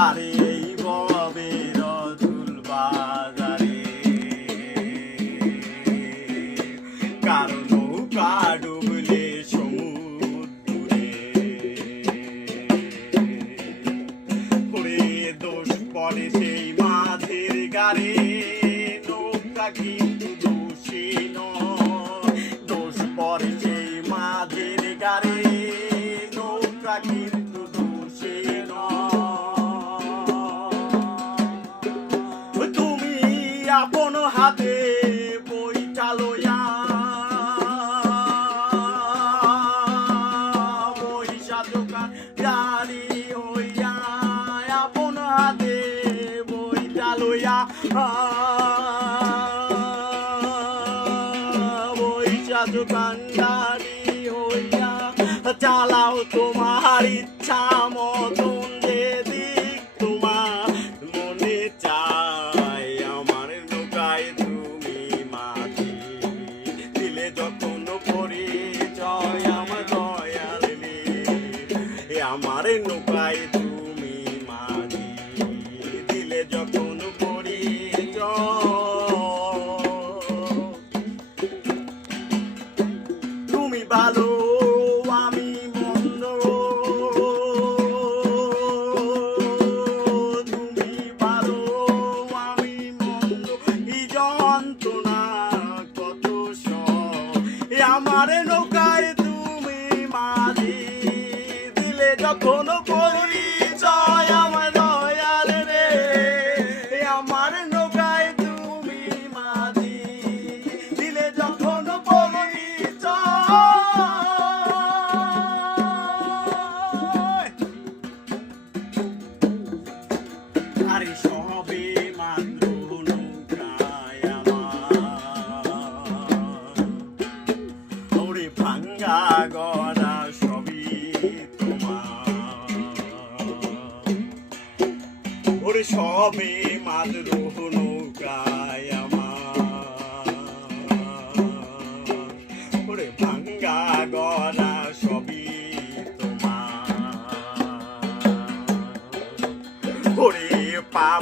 আরে এই ববের অতুল বাজারে কারো নৌকা ডুবলে সমুদ্রে করে দোষ পড়ে সেই মাঝের গারে নৌকা কিন্তু দোষী নয় দোষ পড়ে সেই মাঝের গারে নৌকা কিন্তু দোষী নয় তুমি আপন হাতে বইটা লইয়া বইসা দোকান জারি হইয়া আপন হাতে বইটা লইয়া বইসা দোকানদারি হইয়া চালাও তোমার ইচ্ছা মতন যেদিক তোমার মনে চাই আমার নৌকায় তুমি মাঝি দিলে যখন পরিচয় আমার দয়াল আমার নৌকায় তুমি মাঝি দিলে যখন তুমি ভালো আমি মন্দ তুমি ভালো আমি মন্দ এই যন্ত্রণা কত আমার নৌকায় তুমি মাঝি দিলে যখন পরিচয় আমার দয়াল রে আমার নৌকায় তুমি মাঝি দিলে যখন আরে সবে মাত্র নৌকায় আমার ওরে ভাঙ্গা গড়া সবই তোমার ওরে সবে মাত্র নৌকায় আমার ওরে ভাঙ্গা গড়া সবই তোমার ওরে পাপ